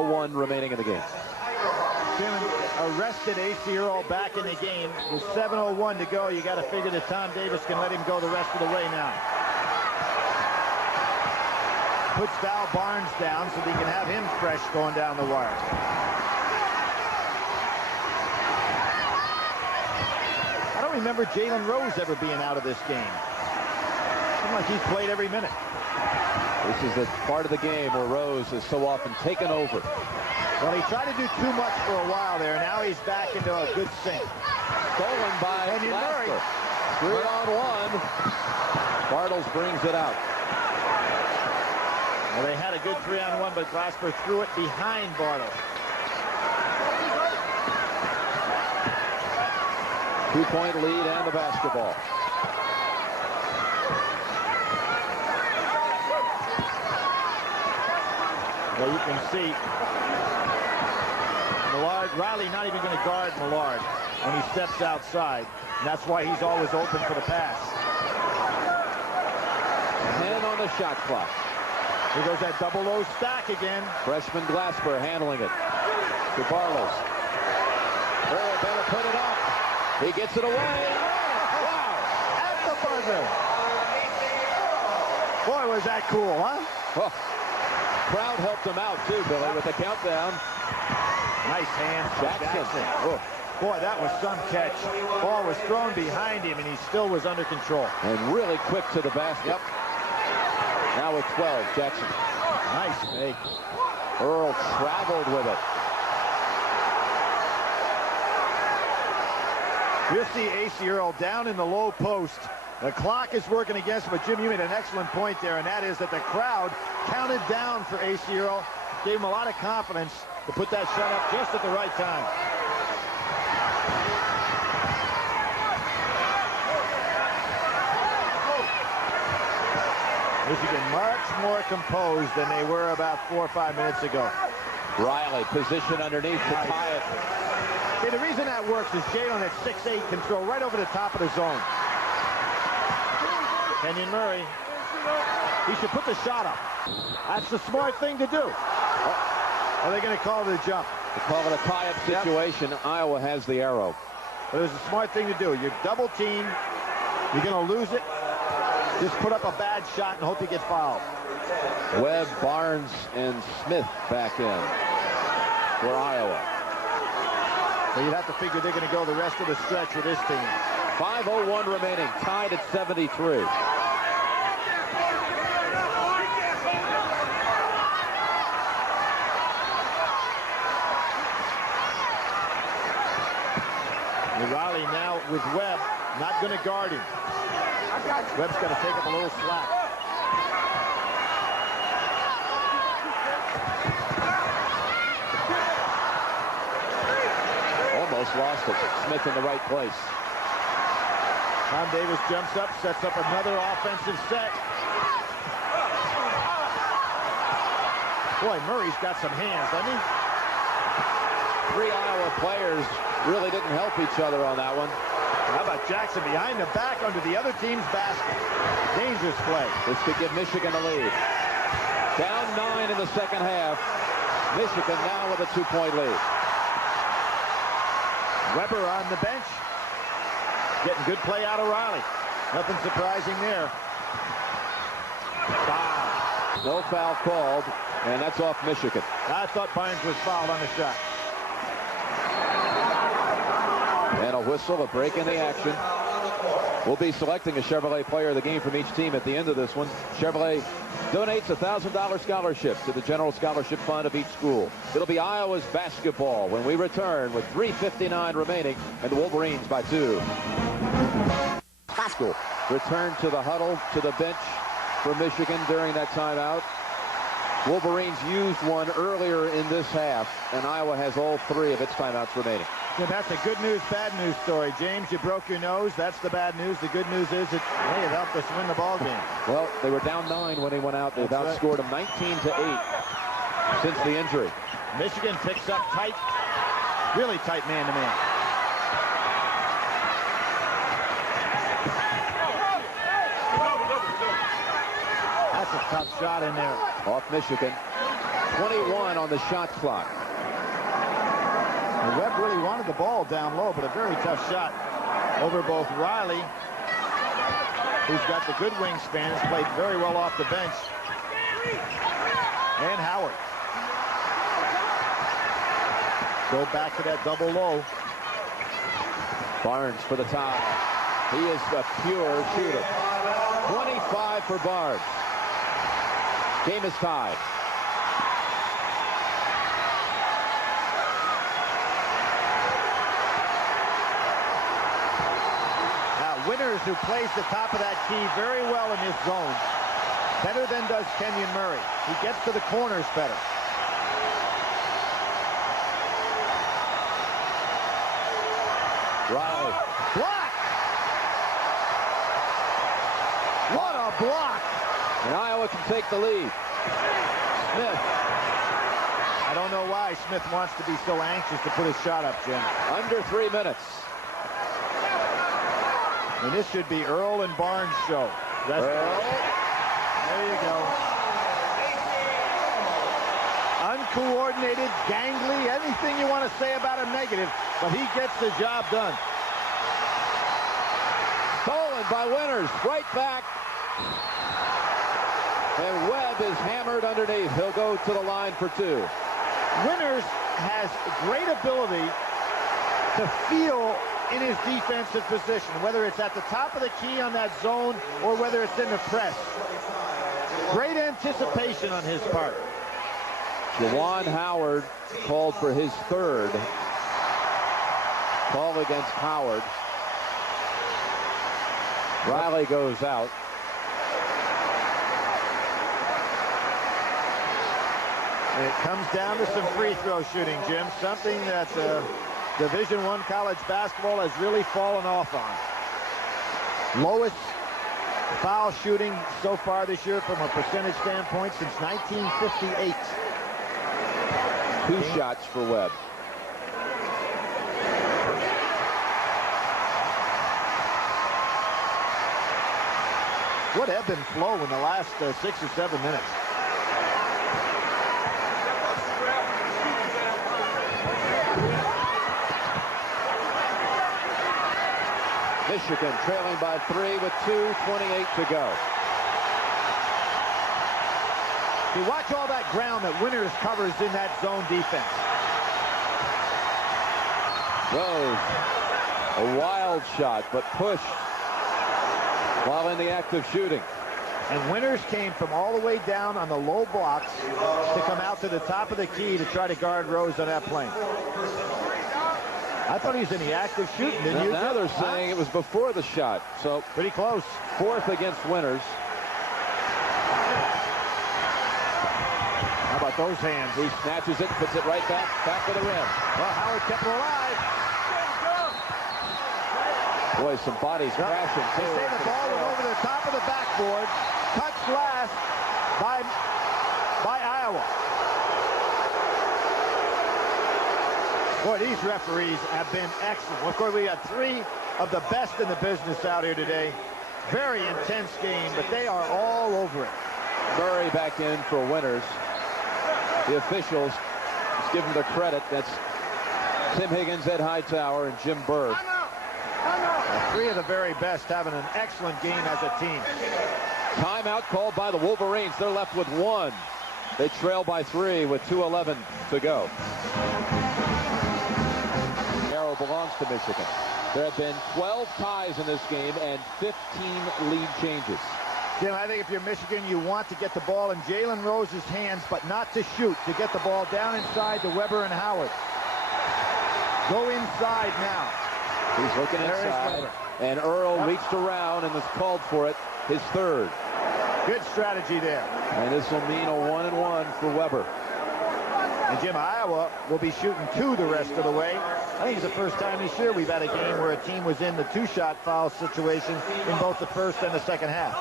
6:01 remaining in the game. Jim arrested A.C. Earl back in the game. With 7:01 to go, you got to figure that Tom Davis can let him go the rest of the way now. Puts Val Barnes down so they can have him fresh going down the wire. I don't remember Jalen Rose ever being out of this game. Seems like he's played every minute. This is the part of the game where Rose is so often taken over. Well, he tried to do too much for a while there. Now he's back into a good sync. Stolen by Glasper. 3-on-1. Bartles brings it out. Well, they had a good 3-on-1, but Glasper threw it behind Bartles. 2-point lead and the basketball. Well, you can see Millard, Riley not even going to guard Millard when he steps outside. And that's why he's always open for the pass. 10 on the shot clock. Here goes that double-O stack again. Freshman Glasper handling it to Bartles. Oh, better put it up. He gets it away. Wow. At the buzzer. Boy, was that cool, huh? Oh. Crowd helped him out, too, Billy, with the countdown. Nice hands, Jackson. Oh. Boy, that was some catch. Ball was thrown behind him, and he still was under control. And really quick to the basket. Yep. Now with 12, Jackson. Nice fake. Earl traveled with it. You'll see A.C. Earl down in the low post. The clock is working against him, but Jim, you made an excellent point there, and that is that the crowd counted down for A.C. Earl. Gave him a lot of confidence to put that shot up just at the right time. Michigan much more composed than they were about 4 or 5 minutes ago. Riley, position underneath to tie it. Okay, the reason that works is Jalen at 6'8", control right over the top of the zone. Kenyon Murray, he should put the shot up. That's the smart thing to do. Are they going to call it a jump? They call it a tie-up situation. Yep. Iowa has the arrow. But it's a smart thing to do. You double team, you're going to lose it. Just put up a bad shot and hope you get fouled. Webb, Barnes, and Smith back in for Iowa. So you'd have to figure they're going to go the rest of the stretch with this team. 5:01 remaining, tied at 73. Riley now with Webb, not going to guard him. Webb's got to take up a little slack. Almost lost it. Smith in the right place. Tom Davis jumps up, sets up another offensive set. Boy, Murray's got some hands, doesn't he? 3 Iowa players really didn't help each other on that one. How about Jackson behind the back under the other team's basket? Dangerous play. This could give Michigan a lead. Down 9 in the second half. Michigan now with a 2-point lead. Weber on the bench. Getting good play out of Riley. Nothing surprising there. Foul. No foul called, and that's off Michigan. I thought Barnes was fouled on the shot. And a whistle, a break in the action. We'll be selecting a Chevrolet player of the game from each team at the end of this one. Chevrolet donates a $1,000 scholarship to the General Scholarship Fund of each school. It'll be Iowa's basketball when we return with 3:59 remaining and the Wolverines by 2. School. Return to the huddle, to the bench for Michigan during that timeout. Wolverines used one earlier in this half, and Iowa has all 3 of its timeouts remaining. So that's a good news, bad news story. James, you broke your nose. That's the bad news. The good news is that, hey, it helped us win the ball game. Well, they were down 9 when he went out. They've outscored them 19-8 since the injury. Michigan picks up tight, really tight man-to-man. That's a tough shot in there. Off Michigan. 21 on the shot clock. And Webb really wanted the ball down low, but a very tough shot over both Riley, who's got the good wingspan, has played very well off the bench, and Howard. Go back to that double low. Barnes for the tie. He is a pure shooter. 25 for Barnes. Game is tied. Winters, who plays the top of that key very well in this zone, better than does Kenyon Murray. He gets to the corners better. Riley. Block! What a block! And Iowa can take the lead. Smith. I don't know why Smith wants to be so anxious to put his shot up, Jim. Under 3 minutes. And this should be Earl and Barnes' show. That's Earl. There you go. Uncoordinated, gangly, anything you want to say about him negative, but he gets the job done. Stolen by Winters. Right back. And Webb is hammered underneath. He'll go to the line for two. Winters has great ability to feel in his defensive position, whether it's at the top of the key on that zone or whether it's in the press. Great anticipation on his part. Juwan Howard called for his third call against Howard. Riley goes out. And it comes down to some free throw shooting, Jim, something that Division I college basketball has really fallen off on. Lowest foul shooting so far this year from a percentage standpoint since 1958. Two shots for Webb. What ebb and flow in the last 6 or 7 minutes. Michigan trailing by 3 with 2:28 to go. You watch all that ground that Winters covers in that zone defense. Rose, a wild shot, but pushed while in the act of shooting. And Winters came from all the way down on the low blocks to come out to the top of the key to try to guard Rose on that plane. I thought he was in the act of shooting, didn't you? Now they're saying it was before the shot, so pretty close. Fourth against Winters. How about those hands? He snatches it, puts it right back to the rim. Well, Howard kept him alive. Boy, some bodies crashing. They say the ball went over the top of the backboard, touched last by Iowa. Boy, these referees have been excellent. Of course, we got three of the best in the business out here today. Very intense game, but they are all over it. Murray back in for Winters. The officials, let's give them the credit. That's Tim Higgins, Ed Hightower, and Jim Berg. Three of the very best having an excellent game as a team. Timeout called by the Wolverines. They're left with one. They trail by 3 with 2:11 to go. Arrow belongs to Michigan. There have been 12 ties in this game and 15 lead changes. Jim, I think if you're Michigan, you want to get the ball in Jalen Rose's hands, but not to shoot, to get the ball down inside to Weber and Howard. Go inside now. He's looking inside, and Earl reached around and was called for it, his third. Good strategy there. And this will mean a 1-and-1 for Weber. And Jim, Iowa will be shooting 2 the rest of the way. I think it's the first time this year we've had a game where a team was in the 2-shot foul situation in both the first and the second half.